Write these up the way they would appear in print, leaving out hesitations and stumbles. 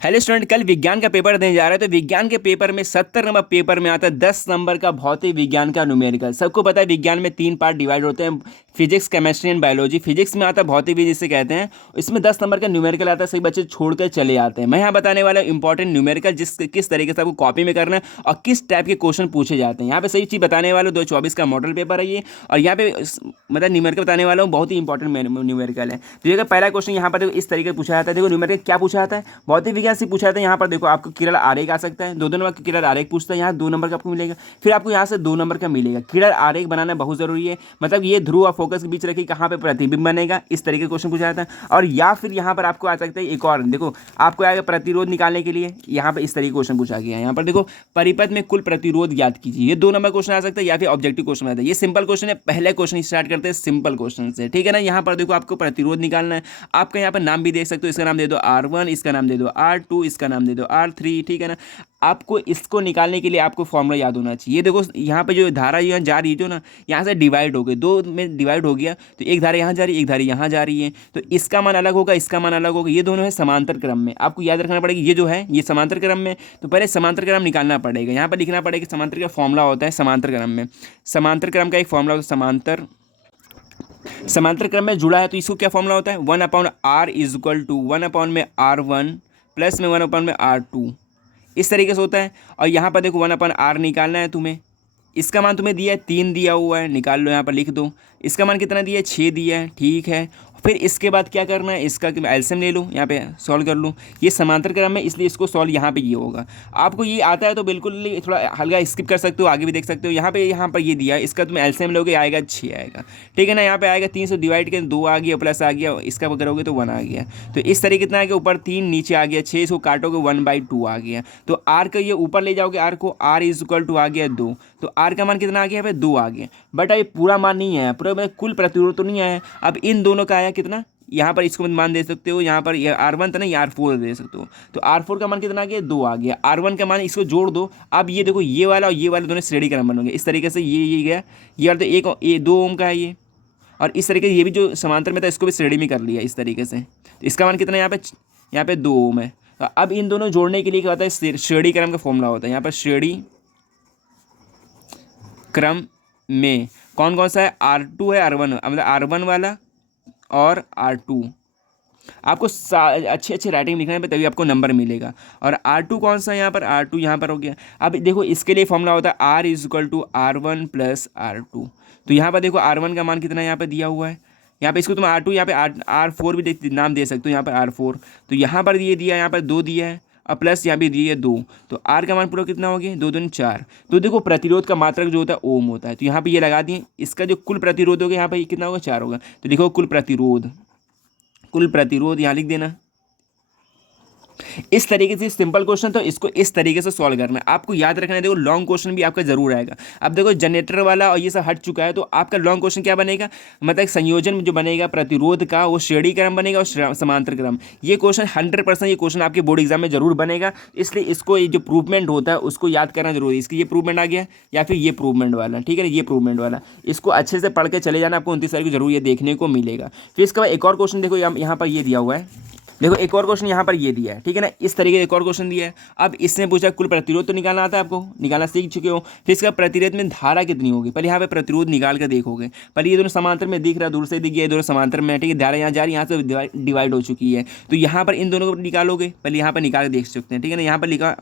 Hello student, कल विज्ञान का पेपर देने जा रहे हैं। तो विज्ञान के पेपर में 70 नंबर पेपर में आता है 10 नंबर का भौतिक विज्ञान का न्यूमेरिकल। सबको पता है विज्ञान में 3 पार्ट डिवाइड होते हैं, physics, chemistry and biology. Physics में आता है भौतिक विधि जिसे कहते हैं, इसमें 10 नंबर का न्यूमेरिकल आता है। सही बच्चे छोड़कर चले जाते हैं। मैं यहाँ बताने वाला इंपॉर्टेंट न्यूमेरिकल किस तरीके से आपको कॉपी में करना है और किस टाइप के क्वेश्चन पूछे जाते हैं। यहाँ पे सही चीज़ बताने वाला 2024 का मॉडल पेपर है ये। और यहाँ पे मतलब न्यूमेरिकल बताने वाला हूँ, बहुत ही इंपॉर्टेंट न्यूमेरिकल है। तो ये पहला क्वेश्चन यहाँ पर देखो इस तरीके से पूछा जाता है। देखो न्यूमेरिकल क्या पूछा जाता है, भौतिक विज्ञान से पूछा जाता है। यहाँ पर देखो आपको किरण आरेख आ सकता है, दो नंबर का किरण आरेख पूछता है, यहाँ 2 नंबर का आपको मिलेगा। फिर आपको यहाँ से 2 नंबर का मिलेगा। किरण आरेख बनाना बहुत जरूरी है, मतलब ये ध्रुव और फोकस के बीच रखी कहाँ पे प्रतिबिंब बनेगा, इस तरीके का क्वेश्चन पूछा जाता है। और या फिर यहाँ पर आपको आ सकता है एक और, देखो आपको आएगा प्रतिरोध निकालने के लिए, यहाँ पे इस तरीके क्वेश्चन पूछा गया है। यहाँ पर देखो परिपथ में कुल प्रतिरोध ज्ञात कीजिए, ये 2 नंबर क्वेश्चन आ सकता है या फिर ऑब्जेक्टिव क्वेश्चन आता है। ये सिंपल क्वेश्चन है, पहले क्वेश्चन स्टार्ट करते हैं सिंपल क्वेश्चन से, ठीक है ना। यहाँ पर देखो आपको प्रतिरोध निकालना है, आपका यहाँ पर नाम भी देख सकते हो, इसका नाम दे दो R1, इसका नाम दे दो R2, इसका नाम दे दो R3, ठीक है ना। आपको इसको निकालने के लिए आपको फॉर्मूला याद होना चाहिए। ये देखो यहाँ पे जो धारा यहाँ जा रही है जो ना, यहाँ से डिवाइड हो गई, 2 में डिवाइड हो गया, तो एक धारा यहाँ जा रही है, एक धारा यहाँ जा रही है, तो इसका मान अलग होगा, इसका मान अलग होगा। ये दोनों है समांतर क्रम में, आपको याद रखना पड़ेगा। ये जो है ये समांतर क्रम में, तो पहले समांतर क्रम निकालना पड़ेगा। यहाँ पर लिखना पड़ेगा समांतर का फॉर्मूला होता है समांतर क्रम में, समांतर क्रम का एक फॉर्मूला होता है समांतर क्रम में जुड़ा है, तो इसको क्या फॉर्मूला होता है, 1/r is equal to 1/r1 plus में 1/r2, इस तरीके से होता है। और यहाँ पर देखो 1/r निकालना है तुम्हें, इसका मान तुम्हें दिया है 3 दिया हुआ है, निकाल लो, यहाँ पर लिख दो। इसका मान कितना दिया है 6 दिया है, ठीक है। फिर इसके बाद क्या करना है, इसका एलसीएम ले लो, यहाँ पे सॉल्व कर लो। ये समांतर क्रम है इसलिए इसको सॉल्व यहाँ पे ये होगा। आपको ये आता है तो बिल्कुल थोड़ा हल्का स्किप कर सकते हो, आगे भी देख सकते हो। यहाँ पर ये दिया है, इसका तुम्हें एलसीएम लोगे आएगा 6 आएगा, ठीक है ना। यहाँ पे आएगा 300 डिवाइड के 2 आ गया, प्लस आ गया, इसका करोगे तो 1 आ गया। तो इस तरीके कितना आ गया, ऊपर 3 नीचे आ गया 6, इसको काटोगे 1/2 आ गया। तो आर का ये ऊपर ले जाओगे, आर को, आर इज इक्वल टू आ गया 2, तो आर का मान कितना आ गया भाई 2 आ गया। बट ये पूरा मान नहीं आया, पूरा कुल प्रतिरोध तो नहीं आया। अब इन दोनों का आया कितना, यहाँ पर इसको मान दे सकते हो, यहाँ पर ये R1 था ना, ये R4 दे सकते हो। तो R4 का मान कितना आ गया 2 आ गया। R1 का मान इसको जोड़ दो। अब ये देखो ये वाला और ये वाला दोनों श्रेणी क्रम बनोगे इस तरीके से, ये गया, ये वाला तो एक ये 2 ओम का है ये, और इस तरीके से ये भी जो समांतर में था इसको भी श्रेणी में कर लिया इस तरीके से। तो इसका मान कितना यहाँ पे 2 ओम है। तो अब इन दोनों जोड़ने के लिए क्या होता है, श्रेणी क्रम का फॉर्मूला होता है। यहाँ पर श्रेणी क्रम में कौन कौन सा है, R2 है, R1 मतलब R1 वाला और R2। आपको अच्छे राइटिंग लिखने पे तभी आपको नंबर मिलेगा। और R2 कौन सा है, यहाँ पर R2 यहाँ पर हो गया। अब देखो इसके लिए फॉर्मूला होता है R is equal to R1 plus R2। तो यहाँ पर देखो R1 का मान कितना यहाँ पर दिया हुआ है, यहाँ पे इसको तुम R2 यहाँ पे R4 भी नाम दे सकते हो, यहाँ पर R4। तो यहाँ पर ये दिया, यहाँ पर 2 दिया है, और प्लस यहाँ भी दिए 2। तो आर का मान पूरा कितना हो गया, 2 2 4। तो देखो प्रतिरोध का मात्रक जो होता है ओम होता है, तो यहाँ पे ये लगा दिए। इसका जो कुल प्रतिरोध होगा यहाँ पे कितना होगा 4 होगा। तो देखो कुल प्रतिरोध यहाँ लिख देना। इस तरीके से सिंपल क्वेश्चन तो इसको इस तरीके से सॉल्व करना है। आपको याद रखना है, देखो लॉन्ग क्वेश्चन भी आपका जरूर आएगा। अब देखो जनरेटर वाला और ये सब हट चुका है, तो आपका लॉन्ग क्वेश्चन क्या बनेगा, मतलब संयोजन जो बनेगा प्रतिरोध का, वो श्रेणी क्रम बनेगा और समांतर क्रम। ये क्वेश्चन 100% ये क्वेश्चन आपके बोर्ड एग्जाम में जरूर बनेगा, इसलिए इसको ये जो प्रूवमेंट होता है उसको याद करना जरूरी है। इसकी ये प्रूवमेंट आ गया या फिर ये प्रूवमेंट वाला, ठीक है ना, ये प्रूवमेंट वाला, इसको अच्छे से पढ़ के चले जाना, आपको 29 तारीख को जरूर ये देखने को मिलेगा। फिर इसके बाद एक और क्वेश्चन देखो, यहाँ पर ये दिया हुआ है, देखो एक और क्वेश्चन यहाँ पर ये दिया है, ठीक है ना, इस तरीके से एक और क्वेश्चन दिया है। अब इसने पूछा कुल प्रतिरोध तो निकालना आता है, आपको निकालना सीख चुके हो। फिर इसका प्रतिरोध में धारा कितनी होगी, पहले यहाँ पे प्रतिरोध निकाल कर देखोगे। पहले ये दोनों समांतर में दिख रहा है, दूर से दिख गया, ये दोनों समांतर में, ठीक है। धारा यहाँ जा रही है, यहाँ से डिवाइड हो चुकी है, तो यहाँ पर इन दोनों को निकालोगे, पहले यहाँ पर निकाल के देख सकते हैं, ठीक है ना। यहाँ पर लिखा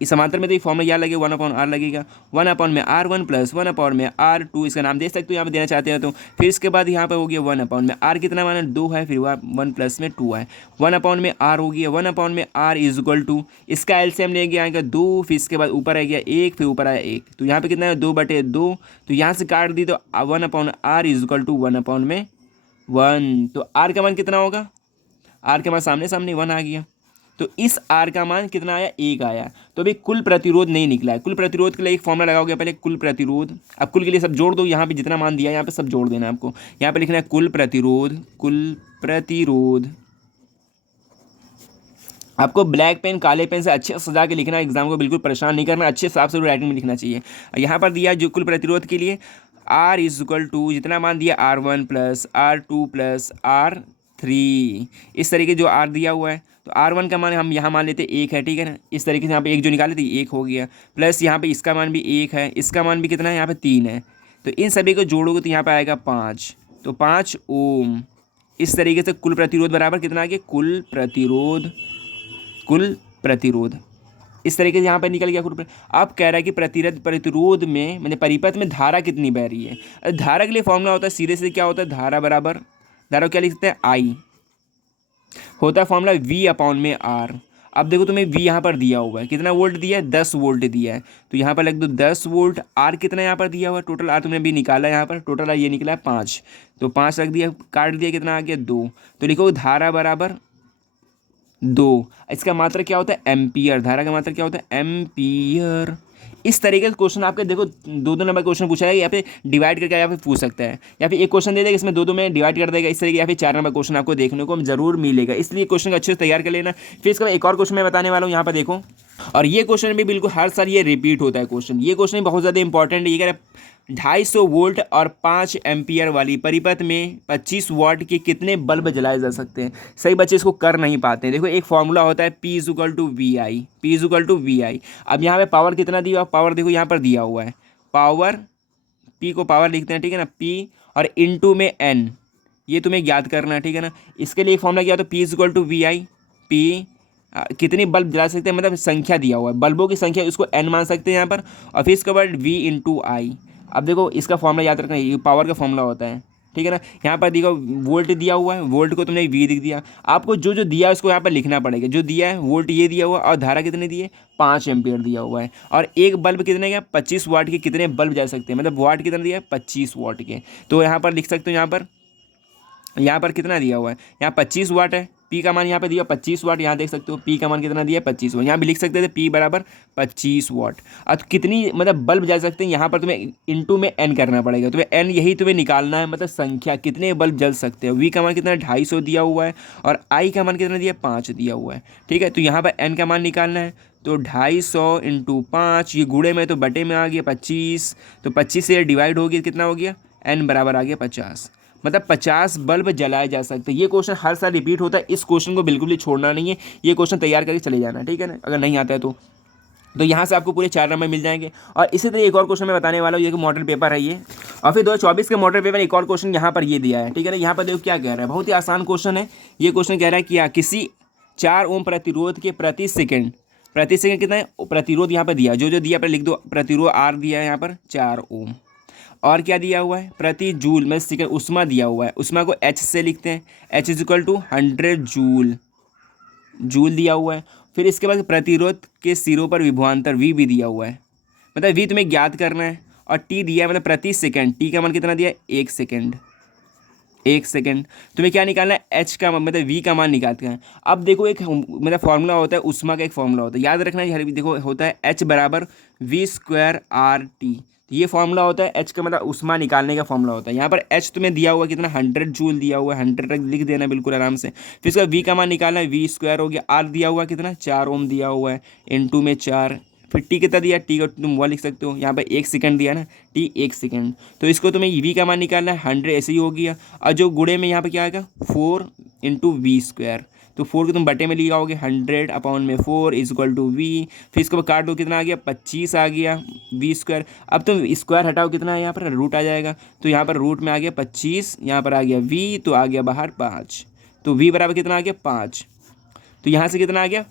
इस समांतर में तो ये फॉर्मूला याद लगेगा, 1/r लगेगा, 1/r1 प्लस 1/r2, इसका नाम दे सकते हो यहाँ पे देना चाहते हो तो। फिर इसके बाद यहाँ पे हो गया 1/r, कितना माना 2 है, फिर 1 प्लस में 2 है, 1/r हो गया, 1/r इज इक्वल टू, इसका एलसीएम लेंगे आएगा 2, फिर इसके बाद ऊपर आ गया 1, फिर ऊपर आया 1, तो यहाँ पे कितना है 2/2, तो यहाँ से काट दी, तो 1/r इज इक्वल टू 1/1। तो r का मान कितना होगा, r के मान सामने सामने 1 आ गया, तो इस R का मान कितना आया 1 आया। तो अभी कुल प्रतिरोध नहीं निकला है। कुल प्रतिरोध के लिए एक फॉर्मूला लगाओगे, पहले कुल प्रतिरोध, अब कुल के लिए सब जोड़ दो, यहाँ पे जितना मान दिया है यहाँ पे सब जोड़ देना आपको। यहाँ पे लिखना है कुल प्रतिरोध। आपको ब्लैक पेन काले पेन से अच्छे से सजा के लिखना, एग्जाम को बिल्कुल परेशान नहीं करना, अच्छे साफ से राइटिंग में लिखना चाहिए। यहाँ पर दिया जो कुल प्रतिरोध के लिए R इज इक्वल टू, जितना मान दिया R1 plus R2 plus R 3। इस तरीके जो आर दिया हुआ है तो R1 का मान हम यहाँ मान लेते 1 है, ठीक है ना। इस तरीके से यहाँ पे एक जो निकाले थे 1 हो गया, प्लस यहाँ पे इसका मान भी 1 है, इसका मान भी कितना है यहाँ पे 3 है। तो इन सभी को जोड़ोगे तो यहाँ पे आएगा 5, तो 5 ओम। इस तरीके से कुल प्रतिरोध बराबर कितना आ गया, कुल प्रतिरोध इस तरीके से यहाँ पर निकल गया अब कह रहा है कि प्रतिरोध में मतलब परिपथ में धारा कितनी बह रही है। धारा के लिए फॉर्मूला होता है सीधे से क्या होता है, धारा बराबर, धारा क्या लिख सकते हैं, आई होता है फॉर्मूला V/R। अब देखो तुम्हें V यहाँ पर दिया हुआ है, कितना वोल्ट दिया है, 10 वोल्ट दिया है, तो यहाँ पर लिख दो 10 वोल्ट। R कितना यहाँ पर दिया हुआ है, टोटल R तुमने भी निकाला है, यहाँ पर टोटल R ये निकला है 5, तो 5 रख दिया, काट दिया, कितना आ गया 2। तो लिखो धारा बराबर 2। इसका मात्रा क्या होता है, एम्पियर। धारा का मात्रा क्या होता है, एम्पियर। इस तरीके से क्वेश्चन आपके देखो 2-2 नंबर क्वेश्चन पूछा है, या फिर डिवाइड करके यहाँ पे पूछ सकता है, या फिर एक क्वेश्चन दे देगा इसमें 2-2 में डिवाइड कर देगा इस तरीके, या फिर 4 नंबर क्वेश्चन आपको देखने को जरूर मिलेगा। इसलिए क्वेश्चन को अच्छे से तैयार कर लेना। फिर इसका एक और क्वेश्चन मैं बताने वाला हूँ, यहाँ पर देखो, और ये क्वेश्चन भी बिल्कुल हर साल ये रिपीट होता है क्वेश्चन। ये क्वेश्चन बहुत ज़्यादा इंपॉर्टेंट है। ये कह रहा है 250 वोल्ट और 5 एम्पियर वाली परिपथ में 25 वाट के कितने बल्ब जलाए जा सकते हैं। सही बच्चे इसको कर नहीं पाते हैं। देखो एक फॉर्मूला होता है P = VI। अब यहाँ पे पावर कितना दिया, पावर देखो यहाँ पर दिया हुआ है, पावर P को पावर लिखते हैं, ठीक है ना, P और इनटू में N, ये तुम्हें याद करना है, ठीक है ना। इसके लिए फॉर्मूला क्या होता है, P = VI। कितनी बल्ब जला सकते हैं, मतलब संख्या दिया हुआ है, बल्बों की संख्या, उसको N मान सकते हैं यहाँ पर, और फिर इसके बाद V × I। अब देखो इसका फॉर्मूला याद रखना है, ये पावर का फॉर्मूला होता है, ठीक है ना। यहाँ पर देखो वोल्ट दिया हुआ है, वोल्ट को तुमने V लिख दिया। आपको जो जो दिया है उसको यहाँ पर लिखना पड़ेगा। जो दिया है वोल्ट ये दिया हुआ, और धारा कितने दिए, 5 एम्पियर दिया हुआ है, और एक बल्ब कितने का, 25 वाट के कितने बल्ब जल सकते हैं, मतलब वाट कितना दिया है, 25 वाट के। तो यहाँ पर लिख सकते हो, यहाँ पर कितना दिया हुआ है, यहाँ 25 वाट है, P का मान यहाँ पे दिया 25 वाट, यहाँ देख सकते हो P का मान कितना दिया है, 25 वाट। यहाँ भी लिख सकते थे P = 25 वाट। अब कितनी मतलब बल्ब जल सकते हैं, यहाँ पर तुम्हें इनटू में N करना पड़ेगा, तुम्हें N यही तुम्हें निकालना है, मतलब संख्या कितने बल्ब जल सकते हैं। V का मान कितना 250 दिया हुआ है, और I का मान कितना दिया, 5 दिया हुआ है, ठीक है। तो यहाँ पर N का मान निकालना है, तो 250 × 5, ये गुणे में तो बटे में आ गया 25, तो 25 से डिवाइड हो गया, कितना हो गया, N बराबर आ गया 50, मतलब 50 बल्ब जलाए जा सकते हैं। ये क्वेश्चन हर साल रिपीट होता है, इस क्वेश्चन को बिल्कुल भी छोड़ना नहीं है, ये क्वेश्चन तैयार करके चले जाना है, ठीक है ना। अगर नहीं आता है तो यहाँ से आपको पूरे 4 नंबर मिल जाएंगे। और इसी तरह एक और क्वेश्चन मैं बताने वाला हूँ, ये मॉडल पेपर है ये, और फिर 2024 के मॉडल पेपर एक और क्वेश्चन यहाँ पर ये दिया है, ठीक है ना। यहाँ पर देखो क्या कह रहा है, बहुत ही आसान क्वेश्चन है। ये क्वेश्चन कह रहा है कि किसी 4 ओम प्रतिरोध के प्रति सेकेंड कितना है प्रतिरोध, यहाँ पर दिया, जो जो दिया पर लिख दो, प्रतिरोध R दिया है यहाँ पर 4 ओम, और क्या दिया हुआ है, प्रति जूल में सेकंड उष्मा दिया हुआ है, उष्मा को H से लिखते हैं, H = 100 जूल दिया हुआ है। फिर इसके बाद प्रतिरोध के सिरों पर विभवांतर V भी दिया हुआ है, मतलब V तुम्हें ज्ञात करना है, और T दिया है मतलब प्रति सेकंड, T का मान कितना दिया है, 1 सेकंड। तुम्हें क्या निकालना है, H का मतलब V का मान निकालते हैं। अब देखो एक मतलब फॉर्मूला होता है, उष्मा का एक फॉर्मूला होता है, याद रखना है, देखो होता है H = V² RT। तो ये फॉर्मूला होता है, H का मतलब उष्मा निकालने का फॉर्मूला होता है। यहाँ पर H तुम्हें दिया हुआ कितना, 100 जूल दिया हुआ है, 100 तक लिख देना बिल्कुल आराम से। फिर इसका V का मान निकालना है, V² हो गया, R दिया हुआ कितना, 4 ओम दिया हुआ है, इनटू में 4। फिर T कितना दिया, T का तुम वो लिख सकते हो, यहाँ पर 1 सेकंड दिया ना, T 1 सेकंड। तो इसको तुम्हें V का मान निकालना है, 100 ऐसे ही हो गया, और जो गुणे में यहाँ पर क्या आएगा, 4 × V², तो 4 को तुम बटे में लगाओगे, 100/4 = V। फिर इसको काट दो, कितना आ गया, 25 आ गया V²। अब तुम स्क्वायर हटाओ, कितना है यहाँ पर, रूट आ जाएगा, तो यहाँ पर रूट में आ गया 25, यहाँ पर आ गया V, तो आ गया बाहर 5, तो V बराबर कितना आ गया, 5। तो यहाँ से कितना आ गया,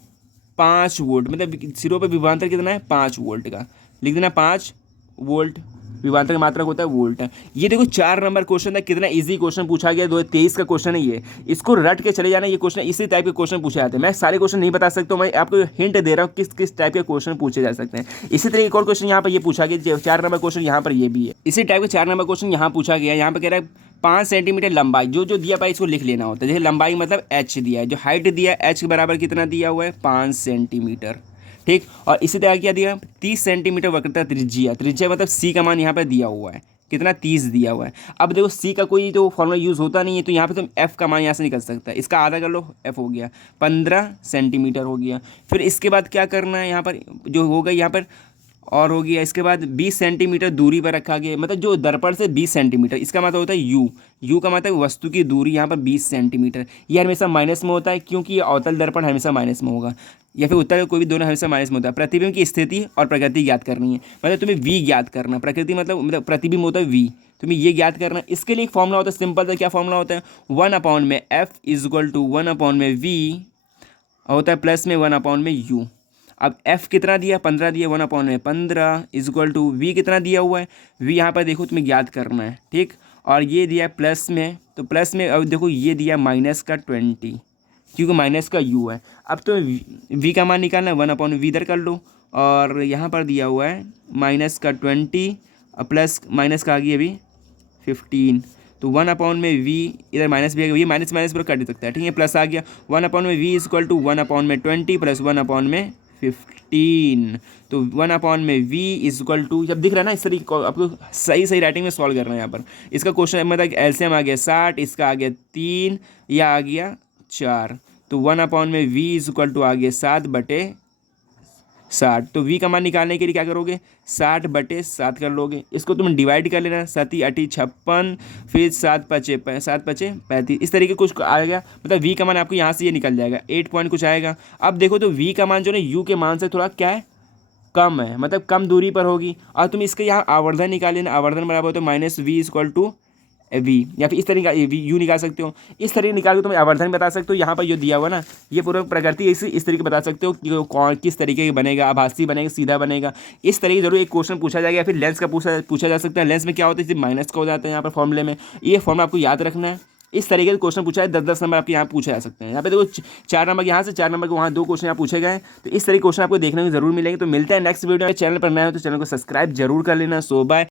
5 वोल्ट, मतलब सिरों पर विभवांतर कितना है, 5 वोल्ट का लिख देना, 5 वोल्ट। विभवांतर का मात्रक होता है वोल्ट है। ये देखो 4 नंबर क्वेश्चन था, कितना इजी क्वेश्चन पूछा गया, 2023 का क्वेश्चन है ये, इसको रट के चले जाना। ये क्वेश्चन इसी टाइप के क्वेश्चन पूछे जाते हैं। मैं सारे क्वेश्चन नहीं बता सकता हूँ, मैं आपको हिंट दे रहा हूँ किस किस टाइप के क्वेश्चन पूछे जा सकते हैं। इसी तरह एक और क्वेश्चन यहाँ पर ये पूछा गया, 4 नंबर क्वेश्चन यहाँ पर ये भी है, इसी टाइप के 4 नंबर क्वेश्चन यहाँ पूछा गया। यहाँ पर कह रहा है 5 सेंटीमीटर लंबाई, जो जो दिया पाई इसको लिख लेना होता है। जैसे लंबाई मतलब H दिया है, जो हाइट दिया है H बराबर कितना दिया हुआ है, 5 सेंटीमीटर, ठीक। और इसी तरह क्या दिया, 30 सेंटीमीटर वक्रता त्रिज्या मतलब C का मान यहाँ पर दिया हुआ है, कितना 30 दिया हुआ है। अब देखो C का कोई तो फॉर्मूला यूज़ होता नहीं है, तो यहाँ पे तुम F का मान यहाँ से निकल सकता है, इसका आधा कर लो, F हो गया 15 सेंटीमीटर हो गया। फिर इसके बाद क्या करना है, यहाँ पर जो होगा यहाँ पर और हो गया इसके बाद 20 सेंटीमीटर दूरी पर रखा गया, मतलब जो दर्पण से 20 सेंटीमीटर, इसका मतलब होता है यू का मतलब वस्तु की दूरी यहाँ पर 20 सेंटीमीटर। ये हमेशा माइनस में होता है क्योंकि ये अवतल दर्पण हमेशा माइनस में होगा, या फिर उत्तर कोई भी दोनों हमेशा माइनस में होता है। प्रतिबिंब की स्थिति और प्रकृति ज्ञात करनी है, मतलब तुम्हें वी ज्ञात करना, प्रकृति मतलब प्रतिबिंब होता है वी, तुम्हें ये ज्ञात करना। इसके लिए एक फॉर्मूला होता है सिंपल सा, क्या फॉर्मूला होता है, 1/f=1/v होता है प्लस में 1/u। अब f कितना दिया, 15 दिया, 1/15 =v कितना दिया हुआ है, v यहाँ पर देखो तुम्हें ज्ञात करना है, ठीक। और ये दिया प्लस में, तो प्लस में अब देखो ये दिया -20 क्योंकि माइनस का u है। अब तो v का मान निकालना है, 1/v इधर कर लो, और यहाँ पर दिया हुआ है -20 प्लस माइनस का आ गया अभी 15, तो 1/v इधर माइनस भी आ गया, ये माइनस माइनस पर कट सकता है, ठीक है, प्लस आ गया 1/v = 1/20 प्लस 1/15, तो 1/v = जब दिख रहा है ना इस तरीके को आपको सही सही राइटिंग में सॉल्व करना है। यहाँ पर इसका क्वेश्चन मतलब एलसीएम आ गया 60, इसका आ गया 3, या आ गया 4, तो 1/v = आ गया 7/60। तो v का मान निकालने के लिए क्या करोगे, 60/7 कर लोगे, इसको तुम डिवाइड कर लेना, 7 8 56, फिर 7 5 35, इस तरीके कुछ आएगा, मतलब v का मान आपको यहाँ से ये निकल जाएगा 8 पॉइंट कुछ आएगा। अब देखो तो v का मान जो है u के मान से थोड़ा क्या है, कम है, मतलब कम दूरी पर होगी, और तुम इसके यहाँ आवर्धन निकाल लेना, आवर्धन बराबर होता है -v = v, या फिर इस तरीके यू निकाल सकते हो, इस तरीके निकाल के तुम आवर्धन बता सकते हो। यहाँ पर जो दिया हुआ ना ये पूरा प्रकृति इस तरीके बता सकते हो कि कौन किस तरीके का बनेगा, आभासी बनेगा, सीधा बनेगा, इस तरीके जरूर एक क्वेश्चन पूछा जाएगा। या फिर लेंस का पूछा जा सकता है, लेंस में क्या होता है सिर्फ माइनस का हो जाता है यहाँ पर फॉर्मूले में, ये फॉर्मूला आपको याद रखना है। इस तरीके से क्वेश्चन पूछा है, 10-10 नंबर आपके यहाँ पूछे जा सकते हैं। यहाँ पे देखो 4 नंबर यहाँ से 4 नंबर के वहाँ 2 क्वेश्चन यहाँ पूछे गए, तो इस तरीके क्वेश्चन आपको देखने को जरूर मिलेंगे। तो मिलता है नेक्स्ट वीडियो में, चैनल पर नया हो तो चैनल को सब्सक्राइब जरूर कर लेना। सो बाय।